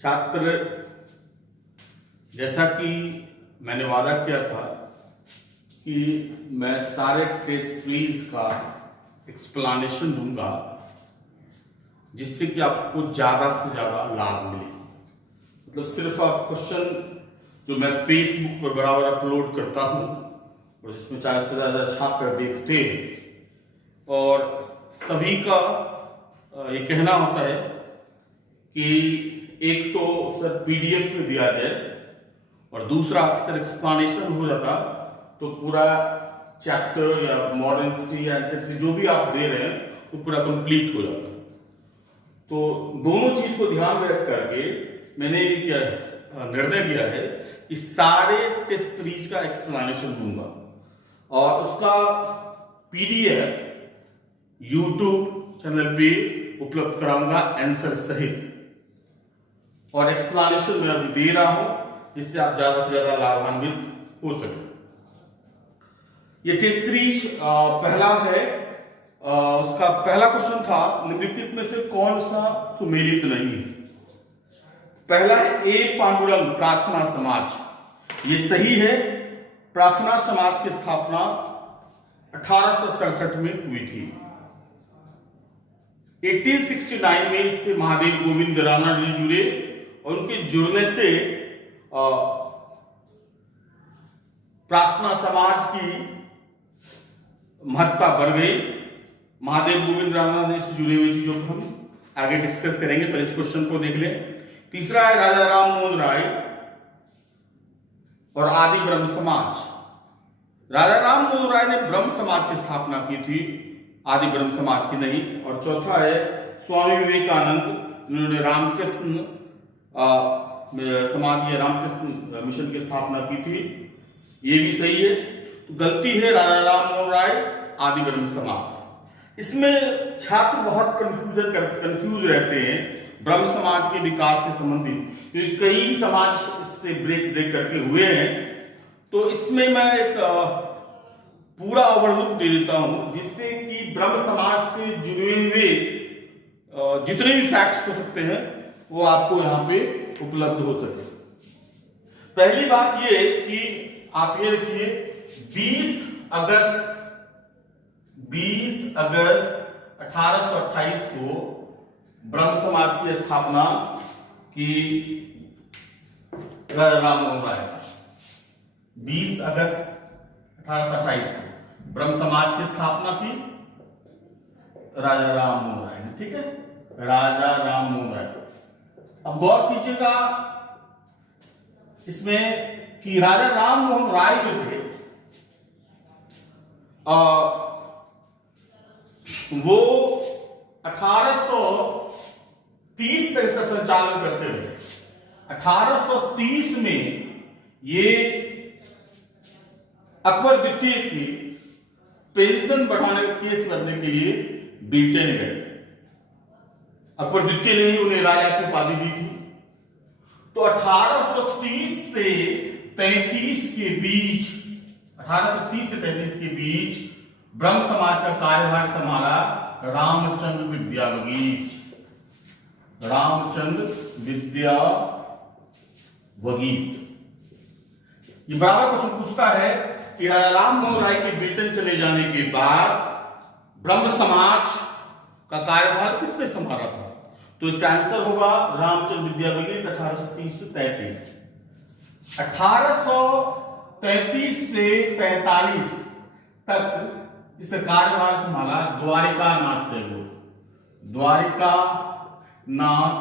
छात्र, जैसा कि मैंने वादा किया था कि मैं सारे टेस्ट सीरीज का एक्सप्लेनेशन दूंगा जिससे कि आपको ज्यादा से ज्यादा लाभ मिले। मतलब सिर्फ आप क्वेश्चन जो मैं फेसबुक पर बराबर अपलोड करता हूं और जिसमें 40-50 छात्र देखते हैं और सभी का ये कहना होता है कि एक तो सर पीडीएफ में दिया जाए और दूसरा सर एक्सप्लेनेशन हो जाता तो पूरा चैप्टर या मॉडर्न हिस्ट्री या एनसीईआरटी जो भी आप दे रहे हैं वो पूरा कंप्लीट हो जाता। तो दोनों चीज को ध्यान में रख करके मैंने क्या निर्णय लिया है कि सारे टेस्ट सीरीज का एक्सप्लेनेशन दूंगा और उसका पीडीएफ यूट्यूब चैनल पे उपलब्ध कराऊंगा आंसर सहित, और एक्सप्लेनेशन मैं अभी दे रहा हूं जिससे आप ज्यादा से ज्यादा लाभान्वित हो सके। ये टेस्ट सीरीज पहला है, उसका पहला क्वेश्चन था निम्नलिखित में से कौन सा सुमेलित नहीं है। पहला है ए पांडुरंग प्रार्थना समाज, ये सही है। प्रार्थना समाज की स्थापना 1867 में हुई थी। 1869 में इससे महादेव गोविंद राणा जी जुड़े और उनके जुड़ने से प्रार्थना समाज की महत्ता बढ़ गई। महादेव गोविंद राणा जी से जुड़े हुए चीजों को हम आगे डिस्कस करेंगे, पर इस क्वेश्चन को देख लें। तीसरा है राजा राम मोहन राय और आदि ब्रह्म समाज। राजा राम मोहन राय ने ब्रह्म समाज की स्थापना की थी, आदि ब्रह्म समाज की नहीं। और चौथा है स्वामी विवेकानंद, उन्होंने रामकृष्ण समाज या रामकृष्ण मिशन की स्थापना की थी, ये भी सही है। तो गलती है राजा राम मोहन राय, आदि ब्रह्म समाज। इसमें छात्र बहुत कंफ्यूज रहते हैं ब्रह्म समाज के विकास से संबंधित, क्योंकि कई समाज इससे ब्रेक करके हुए हैं। तो इसमें मैं एक पूरा ओवरलुक दे देता हूं जिससे कि ब्रह्म समाज से जुड़े हुए जितने भी फैक्ट्स हो सकते हैं वो आपको यहां पे उपलब्ध हो सके। पहली बात ये कि आप ये देखिए 20 अगस्त 1828 को ब्रह्म समाज की स्थापना की राजा राम मोहन राय। 20 अगस्त 1828 को ब्रह्म समाज की स्थापना की राजा राम मोहन राय ने, ठीक है, राजा राम मोहन राय। अब गौर कीजिएगा इसमें कि राजा राम मोहन राय जो थे वो 1830 तक इसका संचालन करते रहे। 1830 में ये अकबर द्वितीय की पेंशन बढ़ाने का केस लड़ने के लिए ब्रिटेन गए। अकबर द्वितीय ने ही उन्हें राजा की उपाधि दी थी। तो 1830 से 33 के बीच 1830 से 33 के बीच ब्रह्म समाज का कार्यभार संभाला रामचंद्र विद्यावगीश। रामचंद्र विद्यावगीश ये बराबर क्वेश्चन पूछता है कि राजा राम मोहन राय के ब्रिटेन चले जाने के बाद ब्रह्म समाज का कार्यभार किसने संभाला था। तो इसका आंसर होगा रामचंद्र विद्यावगीश 1830 से 33। 1833 से 43 तक इस कार्यभार संभाला द्वारिका नाथ टैगोर। द्वारिका नाथ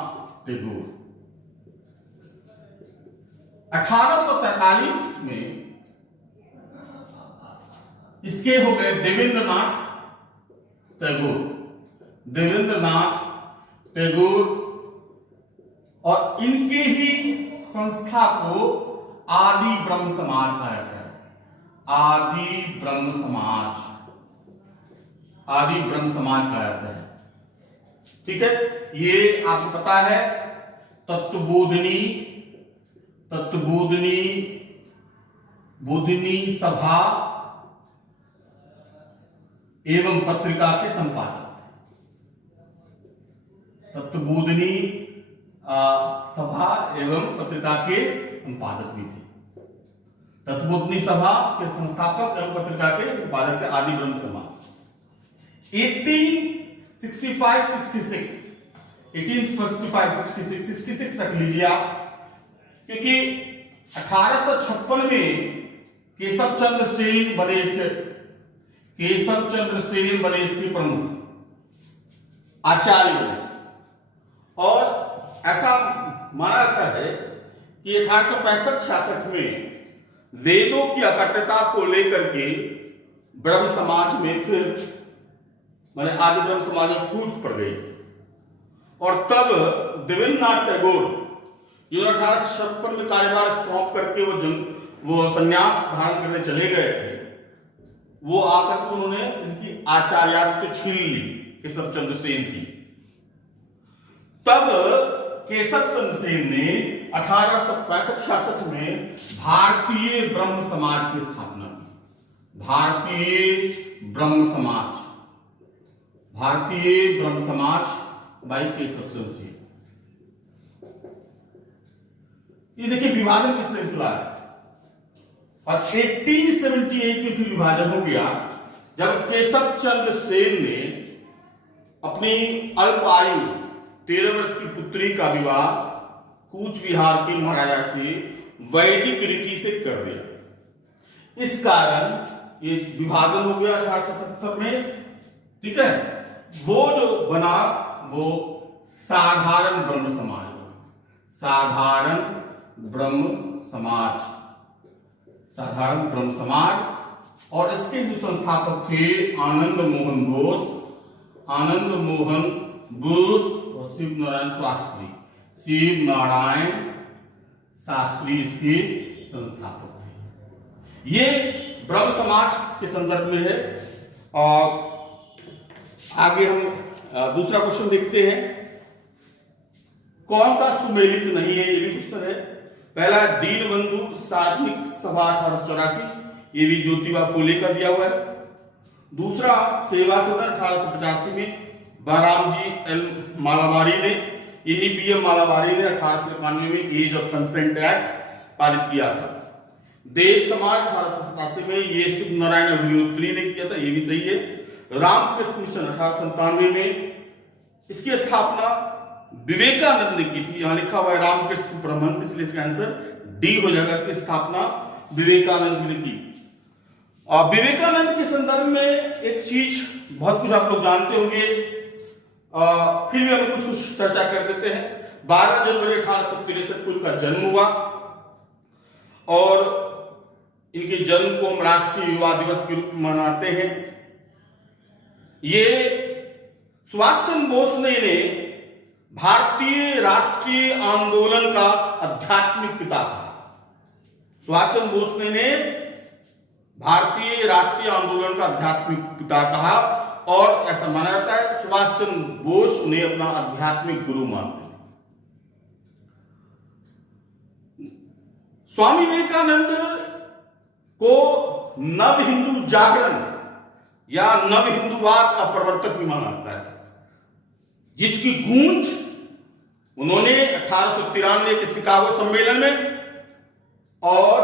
टैगोर 1843 में इसके हो गए देवेंद्रनाथ टैगोर। देवेंद्रनाथ टैगोर और इनके ही संस्था को आदि ब्रह्म समाज कहा जाता है। आदि ब्रह्म समाज, आदि ब्रह्म समाज कहा जाता है, ठीक है। ये आपको पता है तत्वबोधिनी, बोधिनी सभा एवं पत्रिका के संपादक। तत्वबोधिनी सभा एवं पत्रिका के संपादक भी थे। तत्वबोधिनी सभा के संस्थापक एवं पत्रिका के संपादक थे आदि ब्रह्म समाज। 1865-66 रख लीजिए आप, क्योंकि 1856 में केशव चंद्र सेन बने इसके प्रमुख आचार्य बने। और ऐसा माना जाता है कि 1865-66 में वेदों की अखंडता को लेकर के ब्रह्म समाज में फिर माने आदि ब्रह्म समाज में फूट पड़ गई। और तब देवेंद्रनाथ टैगोर जिन्होंने 1856 में कार्यभार सौंप करके वो संन्यास धारण करने चले गए थे, वो आकर के उन्होंने इनकी आचार्यत्व छीन ली केशव चंद्र सेन की। तब केशव चंद्र सेन ने 1865-66 में भारतीय ब्रह्म समाज की स्थापना की। भारतीय ब्रह्म समाज बाई केशव चंद्र सेन। ये देखिए विभाजन की श्रृंखला है। और 1878 में फिर विभाजन हो गया जब केशव चंद्र सेन ने अपनी अल्प आयु 13 वर्ष की पुत्री का विवाह कूच बिहार के महाराजा से वैदिक रीति से कर दिया। इस कारण ये विभाजन हो गया 1877 में। ठीक है, वो जो बना वो साधारण ब्रह्म समाज बना। साधारण ब्रह्म समाज। और इसके जो संस्थापक थे आनंद मोहन बोस और शिव नारायण शास्त्री इसके संस्थापक थे। ये ब्रह्म समाज के संदर्भ में है। और आगे हम दूसरा क्वेश्चन देखते हैं। कौन सा सुमेलित नहीं है, ये भी क्वेश्चन है। पहला दीनबंधु सार्वजनिक सभा 1884, ये भी ज्योतिबा फुले का दिया हुआ है। दूसरा सेवा सदन 1885 में बलरामजी एल मालाबारी ने, यही बीएम मालाबारी ने 1891 में एज ऑफ कंसेंट एक्ट पारित किया था। देव समाज 1887 में ये शिव नारायण अग्निहोत्री ने किया था, ये भी सही है। रामकृष्ण मिशन 1897 में, इसकी स्थापना विवेकानंद ने की थी। यहां लिखा हुआ है रामकृष्ण परमहंस, इसलिए इसका आंसर डी हो जाएगा कि स्थापना विवेकानंद ने की। और विवेकानंद के संदर्भ में एक चीज बहुत कुछ आप लोग जानते होंगे, फिर भी हम कुछ चर्चा कर देते हैं। 12 जनवरी 1863 को इनका जन्म हुआ और इनके जन्म को हम राष्ट्रीय युवा दिवस के रूप में मनाते हैं। ये सुभाष चंद्र बोस ने भारतीय राष्ट्रीय आंदोलन का आध्यात्मिक पिता था। सुभाष चंद्र बोस ने भारतीय राष्ट्रीय आंदोलन का आध्यात्मिक पिता कहा और ऐसा माना जाता है सुभाष चंद्र बोस उन्हें अपना आध्यात्मिक गुरु मानते हैं। स्वामी विवेकानंद को नव हिंदू जागरण या नव हिंदूवाद का प्रवर्तक भी माना जाता है, जिसकी गूंज उन्होंने 1893 के शिकागो सम्मेलन में और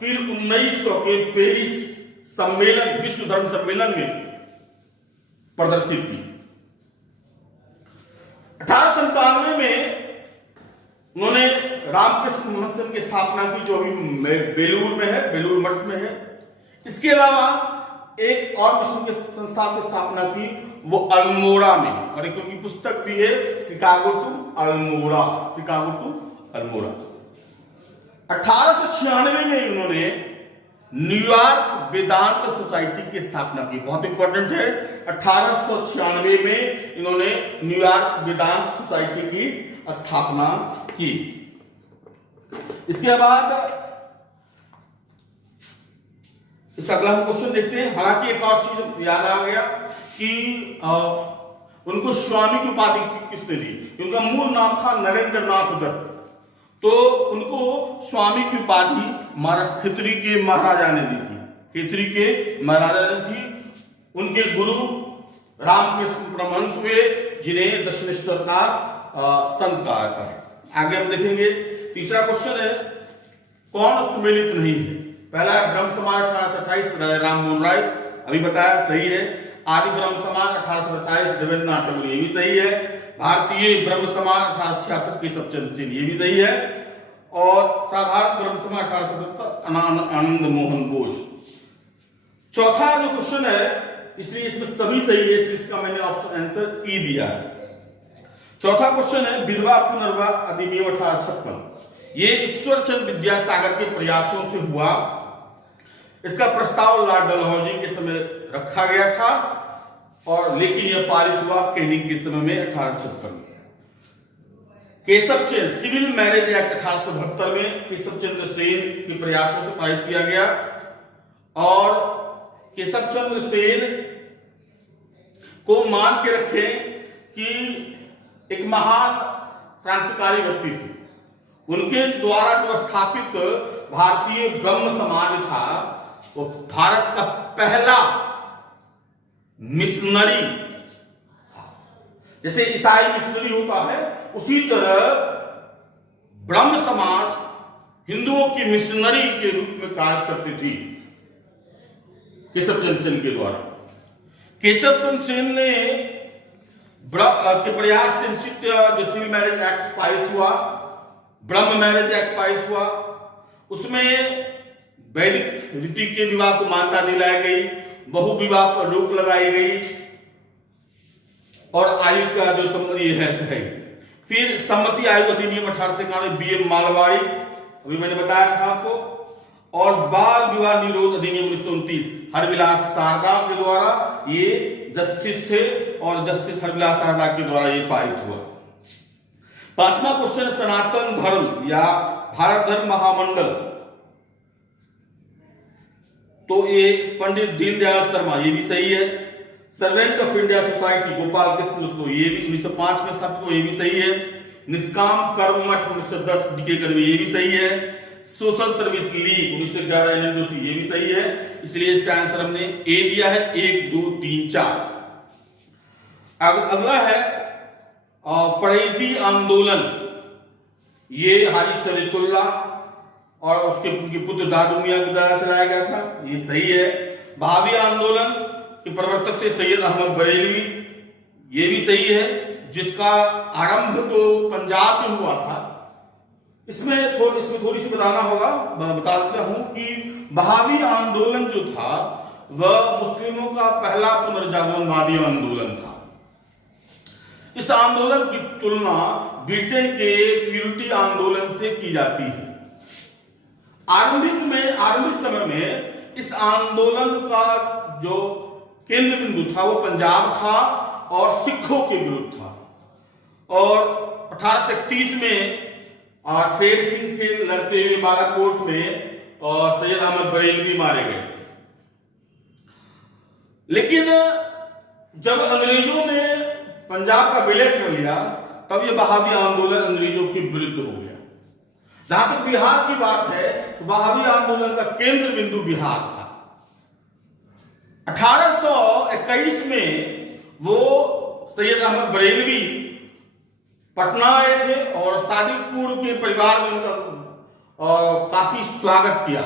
फिर 1900 के पेरिस सम्मेलन, विश्व धर्म सम्मेलन में प्रदर्शित की। 1897 में उन्होंने रामकृष्ण मिशन की स्थापना की, जो अभी बेलूर में है, बेलूर मठ में है। इसके अलावा एक और मिशन की संस्था की स्थापना की, वो अल्मोड़ा में, और एक उनकी पुस्तक भी है शिकागो टू अल्मोड़ा। 1896 में उन्होंने न्यूयॉर्क वेदांत सोसाइटी की स्थापना की। बहुत इंपॉर्टेंट है, 1896 में इन्होंने न्यूयॉर्क वेदांत सोसाइटी की स्थापना की। इसके बाद इस अगला हम क्वेश्चन देखते हैं। हालांकि एक और चीज याद आ गया कि उनको स्वामी की उपाधि किसने दी? उनका मूल नाम था नरेंद्र नाथ दत्त, तो उनको स्वामी की उपाधि खितरी के महाराजा ने दी थी। खितरी के महाराजा ने थी। उनके गुरु रामकृष्ण परमहंस हुए, जिन्हें दक्षिणेश्वर का संत कहा जाता है। आगे हम देखेंगे। तीसरा क्वेश्चन है कौन सुमेलित नहीं है? पहला है ब्रह्म समाज 1828 राम मोहन राय, अभी बताया सही है। आदि ब्रह्म समाज 1847 देवेंद्रनाथ टैगोर, ये भी सही है। भारतीय ब्रह्म समाज 1866 केशव चंद्र सेन, ये भी सही है। और साधारण ब्रह्म समाज 1877 आनंद मोहन घोष। चौथा जो क्वेश्चन है, इसलिए इसमें सभी सही है, इसलिए इसका मैंने ऑप्शन आंसर ई दिया है। चौथा क्वेश्चन है विधवा पुनर्विवाह अधिनियम 1856, ये ईश्वर चंद्र विद्यासागर के प्रयासों से हुआ। इसका प्रस्ताव लॉर्ड डलहौजी के समय रखा गया था और लेकिन यह पारित हुआ कैनिंग के समय में 1856 में। केशव चंद्र सिविल मैरिज एक्ट 1872 में केशव चंद्र सेन के प्रयासों से पारित किया गया। और केशव चंद्र सेन को मान के रखें कि एक महान क्रांतिकारी व्यक्ति थे। उनके द्वारा जो स्थापित भारतीय ब्रह्म समाज था वो भारत का पहला मिशनरी था। जैसे ईसाई मिशनरी होता है उसी तरह ब्रह्म समाज हिंदुओं की मिशनरी के रूप में कार्य करती थी केशव चंद्र सेन के द्वारा। केशव चंद्र सेन ने के प्रयास से निश्चित जो सिविल मैरिज एक्ट पारित हुआ, ब्रह्म मैरिज एक्ट पारित हुआ, उसमें वैदिक रीति के विवाह को मान्यता दिलाई गई, बहु विवाह पर रोक लगाई गई और आयु का जो सम्मति है। फिर सम्मति आयु अधिनियम 1891 बीएम मालवाड़ी, अभी मैंने बताया था आपको। और बाल विवाह निरोध अधिनियम 1929 हरविलास शारदा के द्वारा, ये जस्टिस थे और जस्टिस हरविलास शारदा के द्वारा ये पारित हुआ। पांचवा क्वेश्चन सनातन धर्म या भारत धर्म महामंडल, तो ये पंडित दीनदयाल शर्मा, ये भी सही है। Servant of India society Gopal Krishna उसको, ये भी 1905 में स्थापित हुआ, ये भी सही है। निष्काम कर्म मठ 1910 डीके करवे, ये भी सही है। Social service league 1911 N Joshi, ये भी सही है। इसलिए इसका आंसर हमने ए दिया है, 1 2 3 4। अगला है फरेजी आंदोलन, ये हारिस शरीफुल्लाह और उसके पुत्र दादू मियां के द्वारा चलाया गया था, ये सही है। बहावी आंदोलन के प्रवर्तक थे सैयद अहमद बरेलवी, ये भी सही है, जिसका आरंभ तो पंजाब में हुआ था। इसमें थोड़ी सी बताना होगा, बता देता हूं कि बहावी आंदोलन जो था वह मुस्लिमों का पहला पुनर्जागरणवादी आंदोलन था। इस आंदोलन की तुलना ब्रिटेन के प्यूरिटी आंदोलन से की जाती है। आरंभिक समय में इस आंदोलन का जो केंद्र बिंदु था वो पंजाब था और सिखों के विरुद्ध था। और 1831 में शेर सिंह से लड़ते हुए बालाकोट में सैयद अहमद बरेलवी मारे गए। लेकिन जब अंग्रेजों ने पंजाब का विलय कर लिया तब यह बहावी आंदोलन अंग्रेजों के विरुद्ध हो गया। जहां तक बिहार की बात है तो बहावी आंदोलन का केंद्र बिंदु बिहार था। 1821 में वो सैयद अहमद बरेलवी पटना आए थे और सादिकपुर के परिवार में उनका काफी स्वागत किया।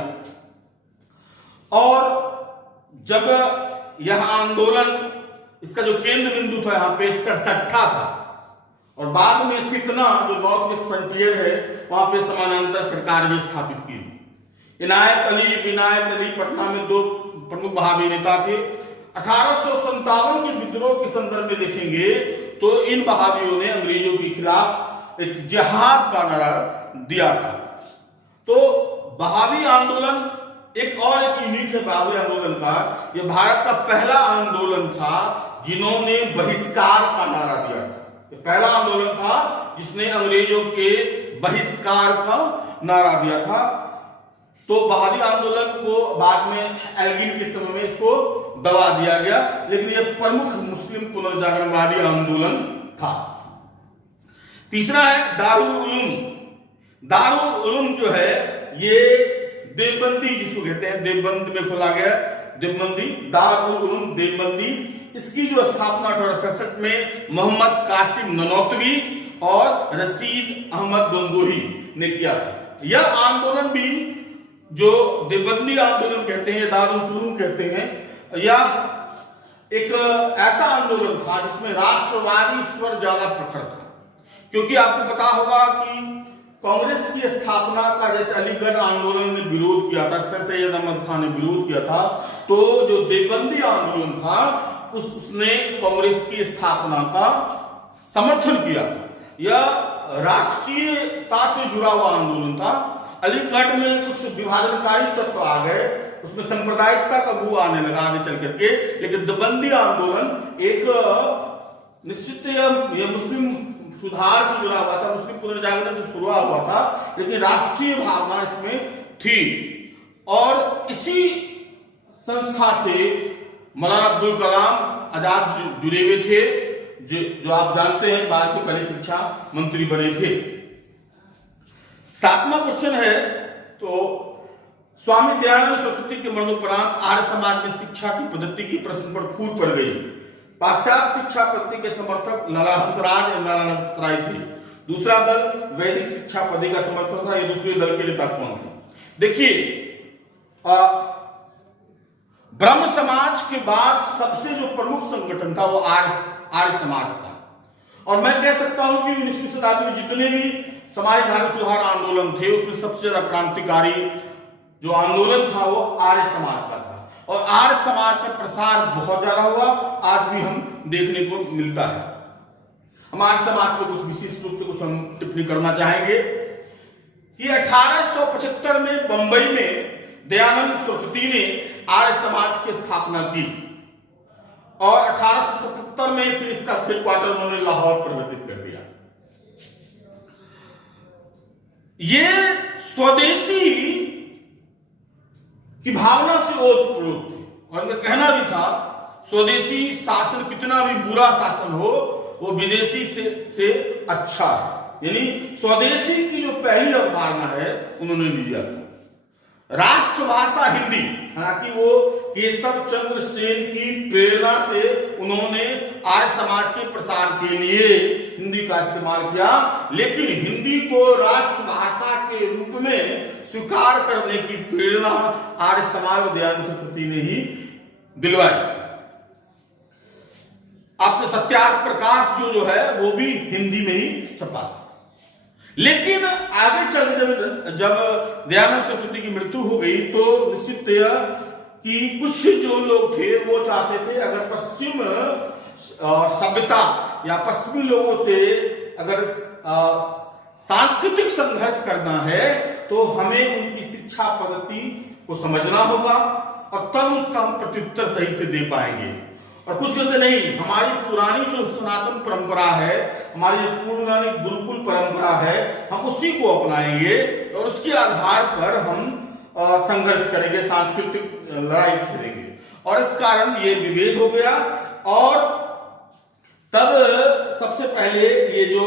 और जब यह आंदोलन, इसका जो केंद्र बिंदु था यहाँ पे चरसट्ठा था और बाद में सितना जो नॉर्थ ईस्ट फ्रंटियर है वहां पे समानांतर सरकार भी स्थापित की। इनायत अली, विनायत अली पटना में दो प्रमुख बहावी नेता थे। 1857 के विद्रोह के संदर्भ में देखेंगे तो इन बहावियों ने अंग्रेजों के खिलाफ एक जिहाद का नारा दिया था। तो बहावी आंदोलन एक यूनिक है बहावी आंदोलन का, यह भारत का पहला आंदोलन था जिन्होंने बहिष्कार का नारा दिया था। यह पहला आंदोलन था जिसने अंग्रेजों के बहिष्कार का नारा दिया था। तो बहावी आंदोलन को बाद में एल्गिन के समय में इसको दबा दिया गया, लेकिन यह प्रमुख मुस्लिम पुनर्जागरणवादी आंदोलन था। तीसरा है दारुल उलूम। दारुल उलूम जो है ये देवबंदी जिसको कहते हैं, देवबंद में खोला गया देवबंदी, दारुल उलूम देवबंदी। इसकी जो स्थापना 1867 में मोहम्मद कासिम ननौतवी और रशीद अहमद गंगोही ने किया था। यह आंदोलन भी जो देवबंदी आंदोलन कहते हैं, दारुल उलूम कहते हैं, यह एक ऐसा आंदोलन था जिसमें राष्ट्रवादी स्वर ज्यादा प्रखर था। क्योंकि आपको पता होगा कि कांग्रेस की स्थापना का जैसे अलीगढ़ आंदोलन ने विरोध किया था, सर सैयद अहमद खान ने विरोध किया था, तो जो देवबंदी आंदोलन था उसने कांग्रेस की स्थापना का समर्थन किया था। यह राष्ट्रीयता से जुड़ा हुआ आंदोलन था। अलीगढ़ में कुछ विभाजनकारी तत्व आ गए, उसमें सांप्रदायिकता का बू आने लगा आगे चल करके, लेकिन देवबंदी आंदोलन एक निश्चित यह मुस्लिम सुधार से जुड़ा हुआ था, मुस्लिम पुनर्जागरण से शुरू हुआ था, लेकिन राष्ट्रीय भावना इसमें थी। और इसी संस्था से मौलाना अब्दुल कलाम आजाद जुड़े हुए थे, जो आप जानते हैं भारत के पहले शिक्षा मंत्री बने थे। 7वां क्वेश्चन है, तो स्वामी दयानंद सरस्वती के मरणोपरांत आर्य समाज में शिक्षा की पद्धति की प्रश्न पर फूट पड़ गई। पाश्चात्य शिक्षा पद्धति के समर्थक लाला हंसराज एवं लाला लजपत राय थे। दूसरा दल वैदिक शिक्षा पद्धति का समर्थक था। ये दूसरे दल के नेता कौन थे? देखिए, ब्रह्म समाज के बाद सबसे जो प्रमुख संगठन था वो आर्य समाज था। और मैं कह सकता हूं कि 19वीं शताब्दी में जितने भी समाज धार्मिक सुधार आंदोलन थे उसमें सबसे ज्यादा क्रांतिकारी जो आंदोलन था वो आर्य समाज का था। और आर्य समाज का प्रसार बहुत ज्यादा हुआ, आज भी हम देखने को मिलता है। हम आर्य समाज पर कुछ विशिष्ट रूप से कुछ हम टिप्पणी करना चाहेंगे कि 1875 में बंबई में दयानंद सरस्वती ने आर्य समाज की स्थापना की और 1877 में फिर इसका हेडक्वार्टर उन्होंने लाहौर परिवर्तित कर दिया। ये स्वदेशी की भावना से ओतप्रोत थे और इनका कहना भी था स्वदेशी शासन कितना भी बुरा शासन हो वो विदेशी से अच्छा है। यानी स्वदेशी की जो पहली अवधारणा है उन्होंने लिया था। राष्ट्रभाषा हिंदी, हालांकि वो केशव चंद्र सेन की प्रेरणा से उन्होंने आर्य समाज के प्रसार के लिए हिंदी का इस्तेमाल किया, लेकिन हिंदी को राष्ट्रभाषा के रूप में स्वीकार करने की प्रेरणा आर्य समाज दयानंद सरस्वती ने ही दिलवाई। आपने सत्याग्रह प्रकाश जो है वो भी हिंदी में ही छपा। लेकिन आगे चल जब दयानंद सरस्वती की मृत्यु हो गई तो निश्चित कि कुछ जो लोग थे वो चाहते थे अगर पश्चिम सभ्यता या पश्चिमी लोगों से अगर सांस्कृतिक संघर्ष करना है तो हमें उनकी शिक्षा पद्धति को समझना होगा और तब उसका हम प्रत्युत्तर सही से दे पाएंगे। और कुछ कहते नहीं, हमारी पुरानी जो सनातन परंपरा है, हमारी जो पुरानी गुरुकुल परंपरा है, हम उसी को अपनाएंगे और उसके आधार पर हम संघर्ष करेंगे, सांस्कृतिक लड़ाई करेंगे। और इस कारण ये विभेद हो गया। और तब सबसे पहले ये जो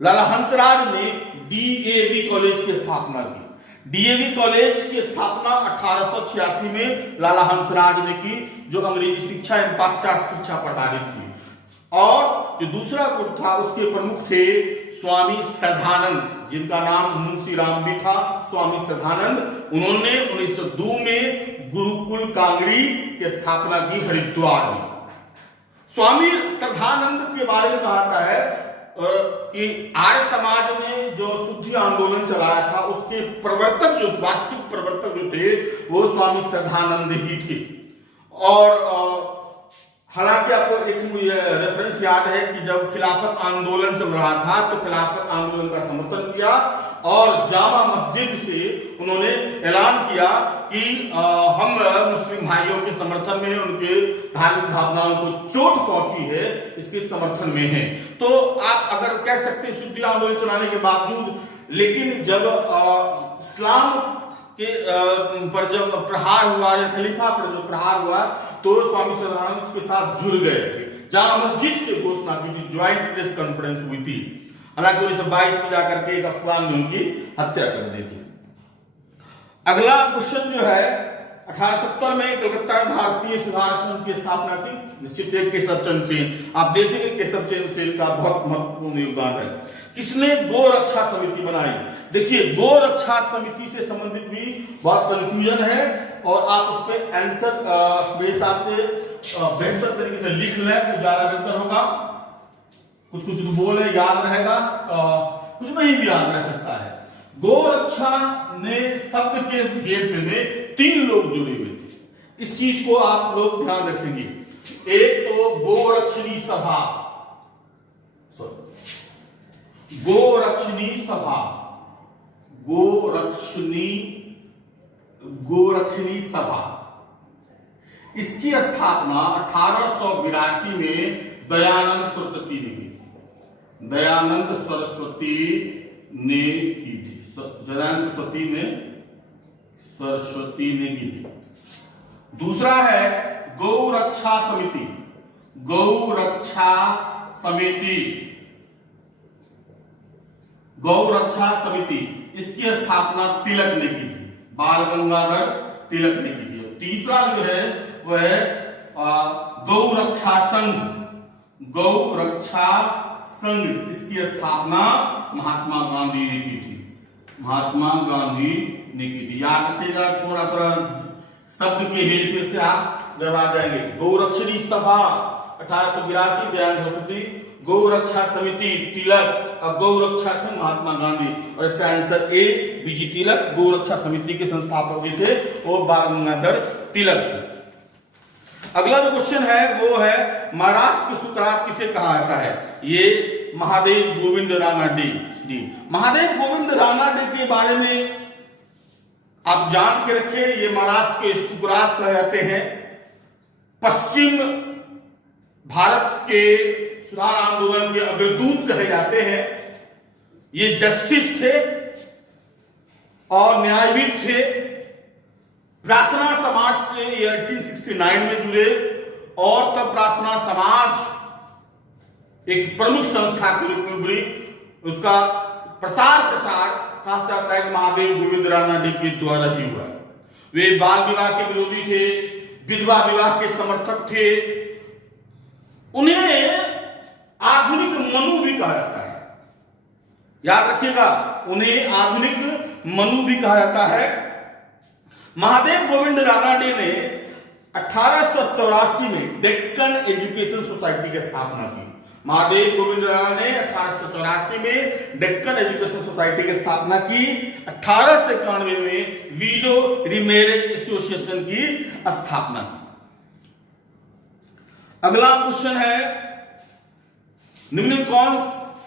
लाला हंसराज ने डीएवी कॉलेज की स्थापना की। डीएवी कॉलेज की स्थापना 1886 में लाला हंसराज ने की, जो अंग्रेजी शिक्षा एवं पाश्चात्य शिक्षा पर आधारित थी। और जो दूसरा गुट था उसके प्रमुख थे स्वामी श्रद्धानंद, जिनका नाम मुंशी राम भी था, स्वामी श्रद्धानंद। उन्होंने 1902 में गुरुकुल कांगड़ी की स्थापना की हरिद्वार में। स्वामी श्रद्धानंद के बारे में कहा जाता है कि आर्य समाज ने जो शुद्धि आंदोलन चलाया था उसके प्रवर्तक जो वास्तविक प्रवर्तक जो थे वो स्वामी श्रद्धानंद ही थे। और हालांकि आपको एक रेफरेंस याद है कि जब खिलाफत आंदोलन चल रहा था तो खिलाफत आंदोलन का समर्थन किया और जामा मस्जिद से उन्होंने ऐलान किया कि हम मुस्लिम भाइयों के समर्थन में हैं, उनके धार्मिक भावनाओं को चोट पहुंची है इसके समर्थन में है। तो आप अगर कह सकते हैं शुद्धि आंदोलन चलाने के बावजूद, लेकिन जब इस्लाम के पर जब प्रहार हुआ या खलीफा पर जब प्रहार हुआ तो स्वामी श्रद्धानंद के साथ जुड़ गए थे। जामा मस्जिद से घोषणा की थी, ज्वाइंट प्रेस कॉन्फ्रेंस हुई थी। हालांकि 1922 में जाकर के एक अफवाह में उनकी हत्या कर दी थी। अगला क्वेश्चन जो है 1870 में कलकत्ता में भारतीय सुधार संघ की स्थापना की। निश्चित है केशव चंद्र सेन। आप देखेंगे केशव चंद्र सेन का बहुत महत्वपूर्ण योगदान है। किसने गो रक्षा समिति बनाई? देखिए, गो रक्षा समिति से संबंधित भी बहुत कंफ्यूजन है और आप उस पर आंसर मेरे हिसाब से बेहतर तरीके से लिख लें तो ज्यादा बेहतर होगा। कुछ कुछ बोले याद रहेगा, कुछ नहीं भी याद रह सकता है। गो रक्षा ने शब्द के भेद में 3 लोग जुड़े हुए थे। इस चीज को आप लोग ध्यान रखेंगे। एक तो गोरक्षणी सभा, गोरक्षणी सभा, गोरक्षणी सभा, इसकी स्थापना 1882 में दयानंद सरस्वती ने की थी। दयानंद सरस्वती ने की थी। दयानंद सरस्वती ने की थी। दूसरा है गौ रक्षा समिति, गौ रक्षा समिति, गौ रक्षा समिति, इसकी स्थापना तिलक ने की थी, बाल गंगाधर तिलक ने की थी। तीसरा जो है वह गौ रक्षा संघ, गौ रक्षा संघ, इसकी स्थापना महात्मा गांधी ने की थी, महात्मा गांधी ने की थी। याद रखिएगा, थोड़ा थोड़ा शब्द के हेरफेर से आप जब आ जाएंगे। गौरक्षणी सभा 1882 दयानंद सरस्वती, गौ रक्षा समिति तिलक और गौ रक्षा संघ महात्मा गांधी। और इसका आंसर ए बीजी तिलक। गौ रक्षा समिति के संस्थापक थे वो बाल गंगाधर तिलक थे। अगला जो क्वेश्चन है वो है महाराष्ट्र के सुकरात किसे कहा जाता है? ये महादेव गोविंद रानाडे जी। महादेव गोविंद रानाडे के बारे में आप जान के रखिए, ये महाराष्ट्र के सुकरात कहे जाते हैं। पश्चिम भारत के सुधार आंदोलन के अग्रदूत कहे जाते हैं। ये जस्टिस थे और न्यायविद थे। प्रार्थना समाज से ये 1869 में जुड़े और तब प्रार्थना समाज एक प्रमुख संस्था के रूप में उभरी। उसका प्रसार कहा जाता है कि महादेव गोविंद रानाडे के द्वारा ही हुआ। वे बाल विवाह के विरोधी थे, विधवा विवाह के समर्थक थे। उन्हें आधुनिक मनु भी कहा जाता है। याद रखिएगा, उन्हें आधुनिक मनु भी कहा जाता है। महादेव गोविंद रानाडे ने 1884 में डेक्कन एजुकेशन सोसाइटी की स्थापना की। महादेव गोविंद राणा ने 1884 में डेक्कन एजुकेशन सोसाइटी की स्थापना की। 1891 में वीडो रीमैरिज एसोसिएशन की स्थापना की। अगला क्वेश्चन है, निम्न कौन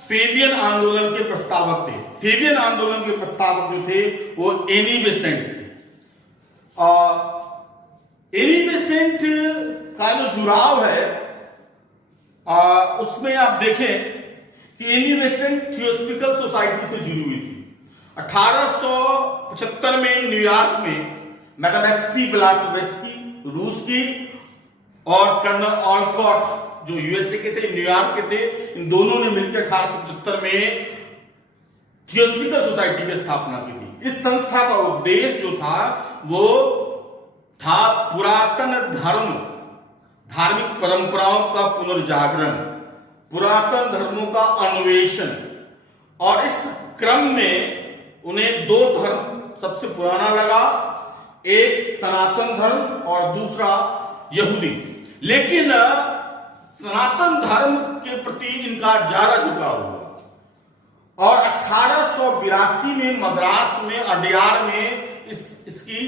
फेबियन आंदोलन के प्रस्तावक थे? फेबियन आंदोलन के प्रस्तावक जो थे वो एनी बेसेंट थे। एनी बेसेंट का जो जुड़ाव है उसमें आप देखें कि एनी बेसेंट थियोसॉफिकल सोसाइटी से जुड़ी हुई थी। 1875 में न्यूयॉर्क में मैथमेटिक्स ब्लाटवेस्की रूस की और कर्नल ऑलकॉट जो यूएसए के थे, न्यूयॉर्क के थे, इन दोनों ने मिलकर 1875 में थियोसॉफिकल सोसाइटी की स्थापना की थी। इस संस्था का उद्देश्य जो था वो था पुरातन धार्मिक परंपराओं का पुनर्जागरण, पुरातन धर्मों का अन्वेषण। और इस क्रम में उन्हें 2 धर्म सबसे पुराना लगा, एक सनातन धर्म और दूसरा यहूदी। लेकिन सनातन धर्म के प्रति इनका ज्यादा झुकाव हुआ और 1882 में मद्रास में अडयार में इसकी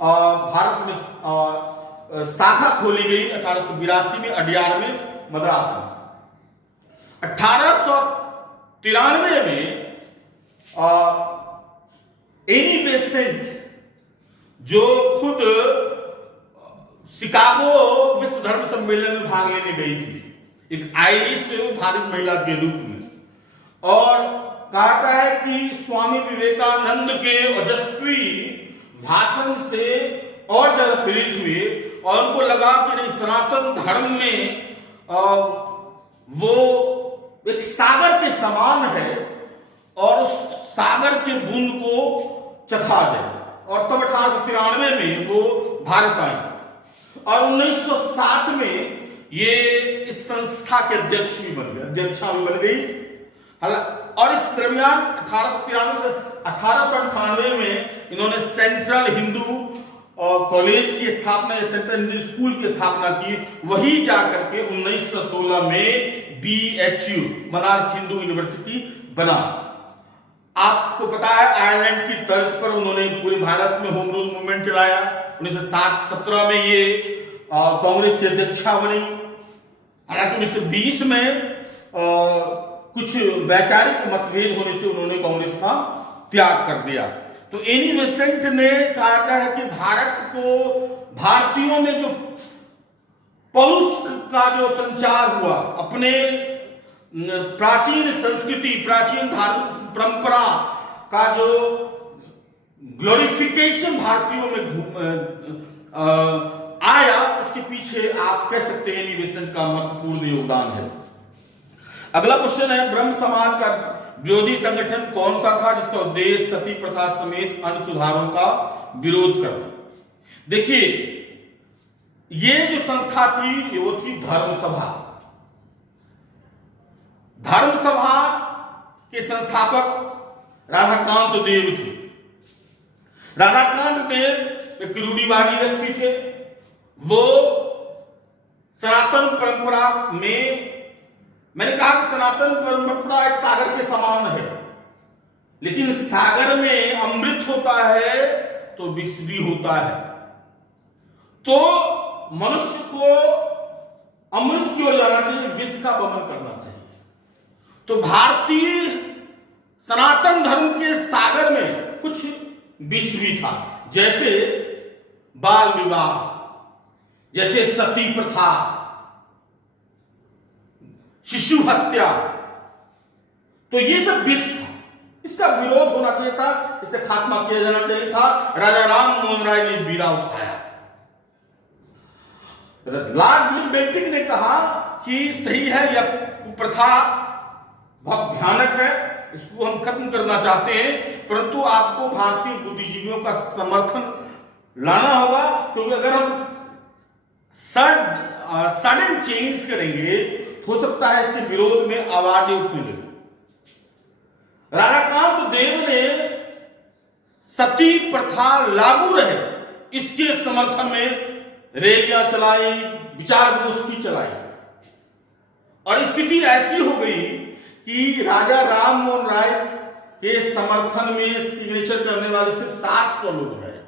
भारत में शाखा खोली गई। 1882 में अडयार में मद्रास में। 1893 में एनी बेसेंट जो खुद शिकागो विश्व धर्म सम्मेलन में भाग लेने गई थी, एक आयरिश धार्मिक महिला के रूप में, और कहता है कि स्वामी विवेकानंद के ओजस्वी भाषण से और ज्यादा प्रेरित हुए और उनको लगा कि नहीं, सनातन धर्म में वो एक सागर के समान है और उस सागर के बूंद को चखा दे। और तब 1893 में वो भारत आई और 1907 में ये इस संस्था के अध्यक्ष भी बन गए, अध्यक्षा भी बन गई। और इस दरमियान 1893 से 1898 में इन्होंने सेंट्रल हिंदू कॉलेज की स्थापना, सेंट्रल हिंदू स्कूल की स्थापना की। वही जाकर के 1916 में BHU बनारस हिंदू यूनिवर्सिटी बना। आपको पता है आयरलैंड की तर्ज पर उन्होंने पूरे भारत में होम रूल मूवमेंट चलाया। 1917 में ये कांग्रेस की अध्यक्षा बनी। हालांकि 1920 में कुछ वैचारिक मतभेद होने से उन्होंने कांग्रेस का त्याग कर दिया। तो एनी बेसेंट ने कहा है कि भारत को, भारतीयों में जो पौरुष का जो संचार हुआ, अपने प्राचीन संस्कृति, प्राचीन धार्मिक परंपरा का जो ग्लोरिफिकेशन भारतीयों में आया, उसके पीछे आप कह सकते हैं एनी बेसेंट का महत्वपूर्ण योगदान है। अगला क्वेश्चन है, ब्रह्म समाज का विरोधी संगठन कौन सा था जिसका उद्देश्य सती प्रथा समेत अन्य सुधारों का विरोध करना? देखिए, ये जो संस्था थी वो थी धर्म सभा। धर्म सभा के संस्थापक राधाकांत देव थे। राधाकांत देव एक रूढ़िवादी व्यक्ति थे। वो सनातन परंपरा में, मैंने कहा कि सनातन परंपरा एक सागर के समान है, लेकिन सागर में अमृत होता है तो विष भी होता है। तो मनुष्य को अमृत की ओर जाना चाहिए, विष का दमन करना चाहिए। तो भारतीय सनातन धर्म के सागर में कुछ विष भी था, जैसे बाल विवाह, जैसे सती प्रथा, शिशु हत्या। तो ये सब विष था, इसका विरोध होना चाहिए था, इसे खात्मा किया जाना चाहिए था। राजा राम मोहन राय ने बीड़ा उठाया। लॉर्ड माउंटबेटन ने कहा कि सही है, यह कुप्रथा बहुत भयानक है, इसको हम खत्म करना चाहते हैं, परंतु आपको भारतीय बुद्धिजीवियों का समर्थन लाना होगा, क्योंकि अगर हम सडन चेंज करेंगे हो सकता है इसके विरोध में आवाजें उठने लगी। राधाकांत देव ने सती प्रथा लागू रहे इसके समर्थन में रैलियां चलाई, विचार गोष्ठी चलाई, और स्थिति ऐसी हो गई कि राजा राम मोहन राय के समर्थन में सिग्नेचर करने वाले सिर्फ 700 लोग रहे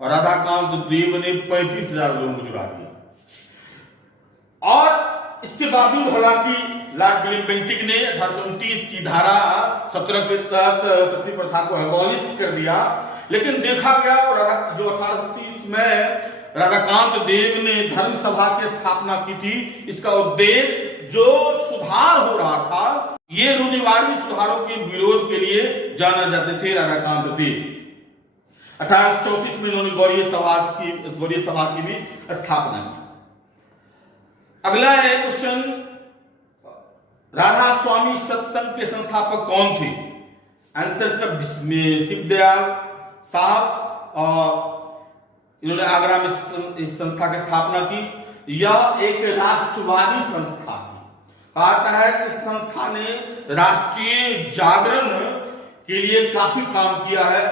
और राधाकांत देव ने 35,000 लोगों को जुड़ा दिया। और इसके बावजूद हालांकि लॉर्ड माउंटबेटन ने 1829 की धारा 17 के तहत सती प्रथा को एबॉलिश कर दिया, लेकिन देखा गया और जो 1830 में राधाकांत देव ने धर्म सभा की स्थापना की थी, इसका उद्देश्य जो सुधार हो रहा था, ये रूढ़िवादी सुधारों के विरोध के लिए जाना जाते थे राधाकांत देव। 1834 में इन्होंने गौड़ीय सभा की भी स्थापना की। अगला है क्वेश्चन, राधा स्वामी सत्संग के संस्थापक कौन थे? आंसर शिवदयाल साहब, और इन्होंने आगरा में इस संस्था की स्थापना की। यह एक राष्ट्रवादी संस्था थी। कहा है कि संस्था ने राष्ट्रीय जागरण के लिए काफी काम किया है।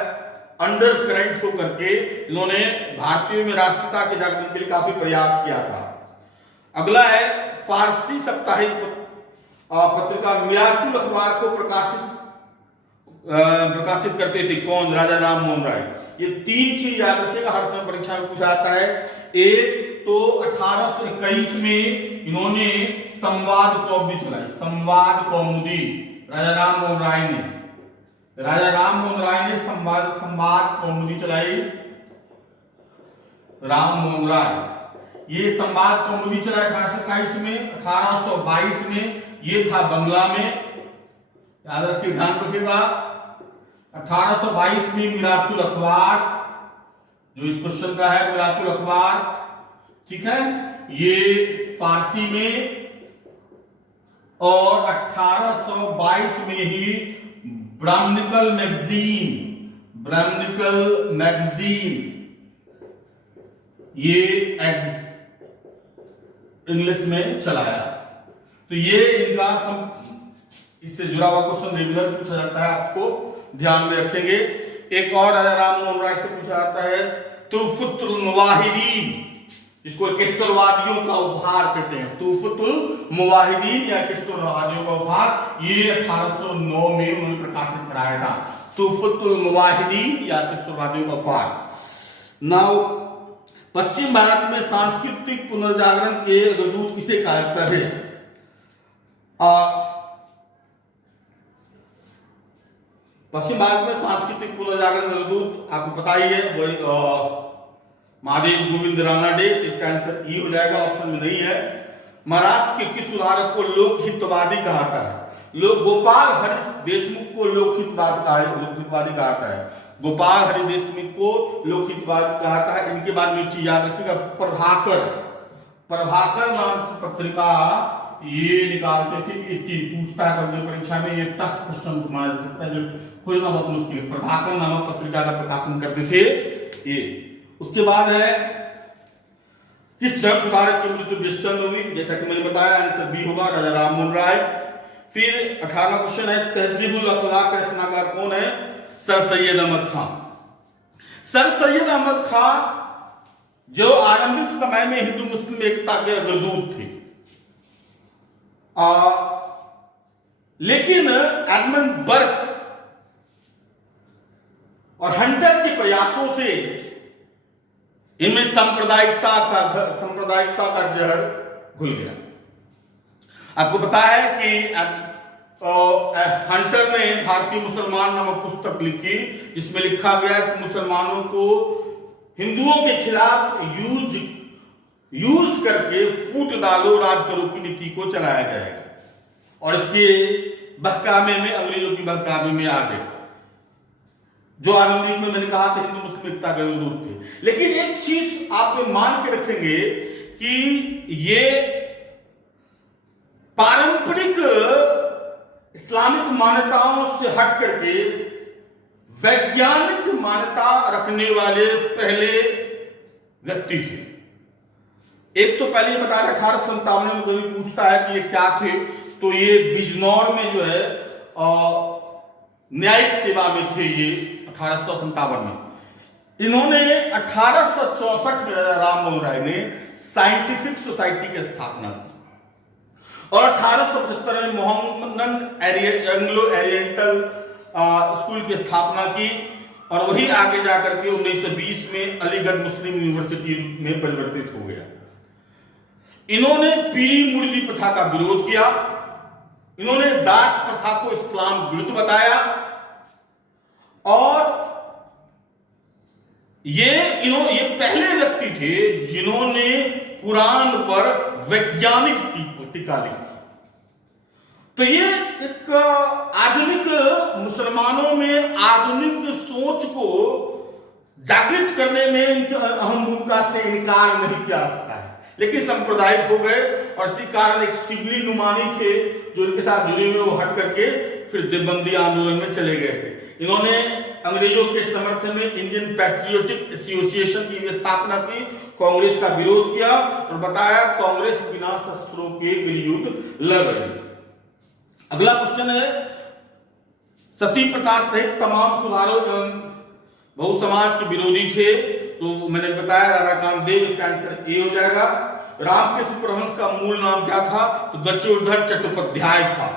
अंडर करंट होकर के इन्होंने भारतीयों में राष्ट्रीयता के जागरण के लिए काफी प्रयास किया था। अगला है, फारसी साप्ताहिक पत्रिका मिरातुल अखबार को प्रकाशित करते थे कौन? राजा राम मोहन राय। ये 3 चीज याद रखिएगा, हर समय परीक्षा में पूछा जाता है। एक तो 1821 में इन्होंने संवाद कौमुदी चलाई, संवाद कौमुदी राजा राम मोहन राय ने संवाद कौमुदी चलाई। राम मोहन राय ये संवाद कौमुदी चला 1821 में। 1822 में ये था बंगला में, याद रखिए, ध्यान रखिएगा। 1822 में मिरातुल अखबार, जो इस क्वेश्चन का है, मिरातुल अखबार, ठीक है, ये फारसी में। और 1822 में ही ब्राह्मणिकल मैगजीन ये इंग्लिश में चलाया। तो ये इनका इससे जुड़ा हुआ क्वेश्चन रेगुलर पूछा जाता है, आपको ध्यान में रखेंगे। एक और राम मोहन राय से पूछा जाता है तुहफतुल मुवाहिदीन, जिसको किशोरवादियों का उपहार कहते हैं। तुहफतुल मुवाहिदीन या किशोरवादियों का उपहार, ये 1809 में उन्होंने प्रकाशित कराया था। तुहफतुल मुवाहिदीन या किशोरवादियों का उपहार। नाउ पश्चिम भारत में सांस्कृतिक पुनर्जागरण के अग्रदूत किसे कहा जाता है? पश्चिम भारत में सांस्कृतिक पुनर्जागरण अग्रदूत आपको पता ही है, वही महादेव गोविंद रानडे। इसका आंसर ई हो जाएगा, ऑप्शन में नहीं है। महाराष्ट्र के किस सुधारक को लोकहितवादी कहा जाता है? गोपाल हरि देशमुख को लोकहितवादी कहा जाता है। गोपाल हरि देशमुख को लोकहितवादी कहा जाता है। इनके बाद में चीज याद रखिएगा, प्रभाकर नाम की पत्रिका ये निकालते थे। 80 पूछता है कभी परीक्षा में, ये टफ क्वेश्चन माना जा सकता है, जो खोजना बहुत मुश्किल है। प्रभाकर नामक पत्रिका का प्रकाशन करते थे ये। उसके बाद है किस धर्म सुधारक की मृत्यु ब्रिस्टन में हुई? जैसा कि मैंने बताया, आंसर बी होगा, राजा राम मोहन राय। फिर 18वां क्वेश्चन है तहजीबुल अखलाक का रचनाकार कौन है? सर सैयद अहमद खान। सर सैयद अहमद खान जो आरंभिक समय में हिंदू मुस्लिम एकता के अग्रदूत थे, लेकिन एडमंड बर्क और हंटर के प्रयासों से इनमें सांप्रदायिकता का जहर घुल गया। आपको पता है कि हंटर ने भारतीय मुसलमान नामक पुस्तक लिखी, जिसमें लिखा गया कि मुसलमानों को हिंदुओं के खिलाफ यूज करके फूट डालो राज करो की नीति को चलाया जाएगा, और इसके बहकावे में, अंग्रेजों की बहकावे में आ गए, जो आरंभिक में मैंने कहा था हिंदू मुस्लिम एकता के दूर थे। लेकिन एक चीज आप मान के रखेंगे कि ये पारंपरिक इस्लामिक मान्यताओं से हट करके वैज्ञानिक मान्यता रखने वाले पहले व्यक्ति थे। एक तो पहले बताया 1857 में कभी पूछता है कि ये क्या थे, तो ये बिजनौर में जो है न्यायिक सेवा में थे ये 1857 में। इन्होंने 1864 में राम मोहन राय ने साइंटिफिक सोसाइटी की स्थापना की, और 1875 में मोहम्मदन एंग्लो ओरिएंटल स्कूल की स्थापना की, और वही आगे जाकर के 1920 में अलीगढ़ मुस्लिम यूनिवर्सिटी में परिवर्तित हो गया। इन्होंने पीली मुरली प्रथा का विरोध किया, इन्होंने दास प्रथा को इस्लाम विरुद्ध बताया, और ये पहले व्यक्ति थे जिन्होंने कुरान पर वैज्ञानिक टीका लिखी। तो ये एक आधुनिक मुसलमानों में आधुनिक सोच को जागृत करने में इनकी अहम भूमिका से इनकार नहीं किया जा सकता है, लेकिन सांप्रदायिक हो गए, और इसी कारण एक सिविली नुमानी थे जो इनके साथ जुड़े हुए, वो हट करके फिर देवबंदी आंदोलन में चले गए थे। इन्होंने अंग्रेजों के समर्थन में इंडियन पैट्रियोटिक एसोसिएशन की स्थापना की, कांग्रेस का विरोध किया, और बताया कांग्रेस बिना शस्त्रों के गृहयुद्ध लड़ रही। अगला क्वेश्चन है सती प्रथा सहित तमाम सुधारों बहु समाज के विरोधी थे, तो मैंने बताया राधाकांत देव, इसका आंसर ए हो जाएगा। रामकृष्ण परमहंस का मूल नाम क्या था? तो गजोधर चट्टोपाध्याय था,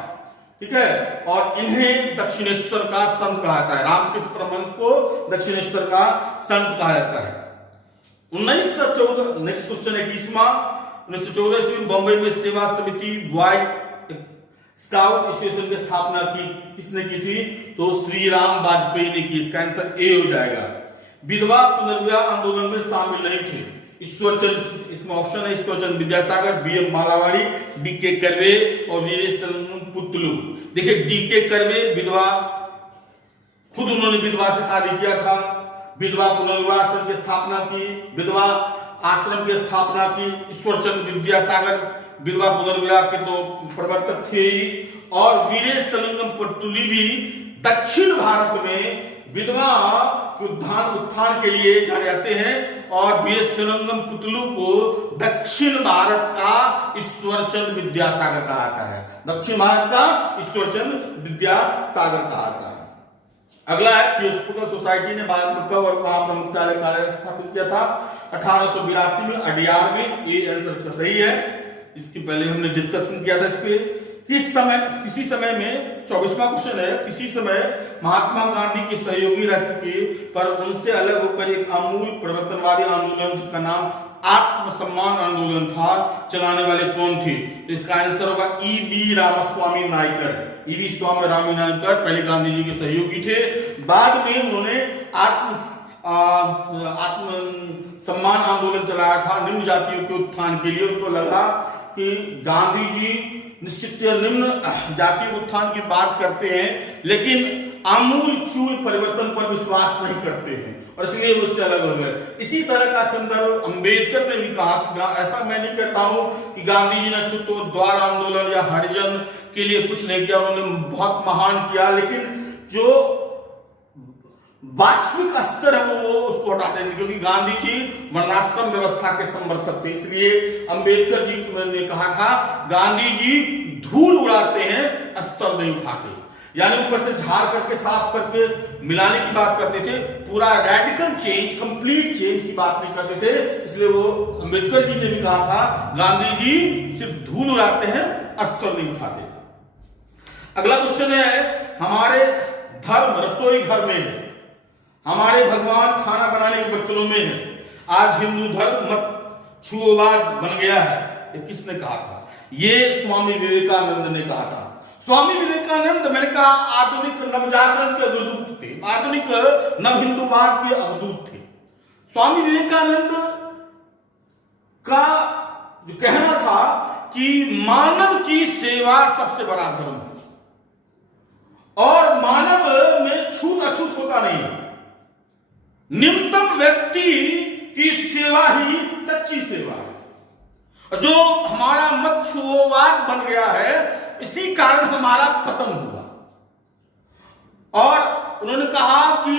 ठीक है, और इन्हें दक्षिणेश्वर का संत कहा जाता है। रामकृष्ण परमहंस को दक्षिणेश्वर का संत कहा जाता है। 1914 नेक्स्ट क्वेश्चन है 21वां। 1914 ईस्वी में बंबई में सेवा समिति बॉय स्काउट एसोसिएशन की स्थापना किसने की थी? तो श्री राम वाजपेयी ने की। इसका आंसर ए हो जाएगा। विधवा पुनर्विवाह आंदोलन में शामिल नहीं थे ईश्वरचंद, इसमें ऑप्शन है ईश्वरचंद विद्यासागर, बीएम मालावाड़ी, डीके कर्वे और वीरेशलिंगम पुतलू। देखिए डीके कर्वे विधवा, खुद उन्होंने विधवा से शादी किया था, विधवा पुनर्विवाह संघ की स्थापना की, विधवा आश्रम की स्थापना की। ईश्वरचंद विद्यासागर विधवा पुनर्विवाह के तो प्रवर्तक थे ही, और वीरेशलिंगम पुतलू भी दक्षिण भारत में विधवा के उत्थान के लिए जाने जाते हैं और वीर श्रीरंगम पुतलू को दक्षिण भारत का ईश्वरचंद विद्यासागर कहा जाता है। दक्षिण भारत का ईश्वरचंद विद्यासागर कहा जाता है। अगला है थियोसॉफिकल सोसाइटी ने भारत में कब और कहां अपना मुख्यालय कार्यालय स्थापित किया था? 1882 में अडियार में। ये आंसर इसका सही है। इसके पहले हमने डिस्कशन किया था इस पे। किसी समय में 24वां क्वेश्चन है, किसी समय महात्मा गांधी के सहयोगी रह चुके पर उनसे अलग होकर एक आमूल परिवर्तनवादी आंदोलन जिसका नाम आत्मसम्मान आंदोलन था, चलाने वाले कौन थे? इसका आंसर होगा ईवी रामास्वामी नायकर। ईवी स्वामी रामी नायकर पहले गांधी जी के सहयोगी थे। बाद में उन्होंने आत्म सम्मान आंदोलन चलाया था निम्न जातियों के उत्थान के लिए। उनको लगा कि गांधी जी निश्चित निम्न जातीय उत्थान की बात करते हैं लेकिन आमूल चूल परिवर्तन पर विश्वास नहीं करते हैं और इसलिए वो उससे अलग हो गए। इसी तरह का संदर्भ अंबेडकर ने भी कहा। ऐसा मैं नहीं कहता हूं कि गांधी जी ने छुट्टो द्वार आंदोलन या हरिजन के लिए कुछ नहीं किया, उन्होंने बहुत महान किया, लेकिन जो वास्तविक स्तर है वो उसको हटाते हैं क्योंकि गांधी जी वर्णाश्रम व्यवस्था के समर्थक थे। इसलिए अंबेडकर जी ने कहा था गांधी जी धूल उड़ाते हैं, स्तर नहीं उठाते। यानी ऊपर से झाड़ करके साफ करके मिलाने की बात करते थे, पूरा रेडिकल चेंज कंप्लीट चेंज की बात नहीं करते थे। इसलिए वो अंबेडकर जी ने भी कहा था गांधी जी सिर्फ धूल उड़ाते हैं, स्तर नहीं उठाते। अगला क्वेश्चन है, हमारे धर्म रसोई घर में है, हमारे भगवान खाना बनाने के बर्तनों में है, आज हिंदू धर्म मत छुओवाद बन गया है, ये किसने कहा था? ये स्वामी विवेकानंद ने कहा था। स्वामी विवेकानंद मैंने कहा आधुनिक नवजागरण के अवधूत थे, आधुनिक नव हिंदूवाद के अवधूत थे। स्वामी विवेकानंद का जो कहना था कि मानव की सेवा सबसे बड़ा धर्म है और मानव में छूत अछूत होता नहीं है। निम्नतम व्यक्ति की सेवा ही सच्ची सेवा है। जो हमारा मत छुओवाद बन गया है, इसी कारण हमारा पतन हुआ। और उन्होंने कहा कि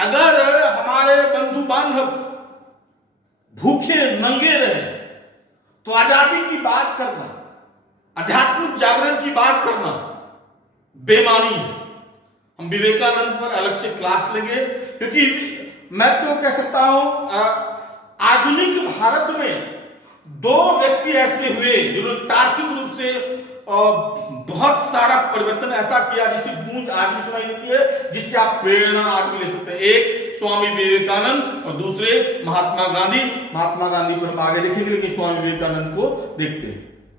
अगर हमारे बंधु बांधव भूखे नंगे रहे तो आजादी की बात करना, आध्यात्मिक जागरण की बात करना बेमानी है। हम विवेकानंद पर अलग से क्लास लेंगे क्योंकि मैं तो कह सकता हूं आधुनिक भारत में दो व्यक्ति ऐसे हुए जिन्होंने तार्किक रूप से बहुत सारा परिवर्तन ऐसा किया जिसकी गूंज आज भी सुनाई देती है, जिससे आप प्रेरणा आज भी ले सकते हैं। एक स्वामी विवेकानंद और दूसरे महात्मा गांधी। महात्मा गांधी को हम आगे देखेंगे लेकिन स्वामी विवेकानंद को देखते हैं।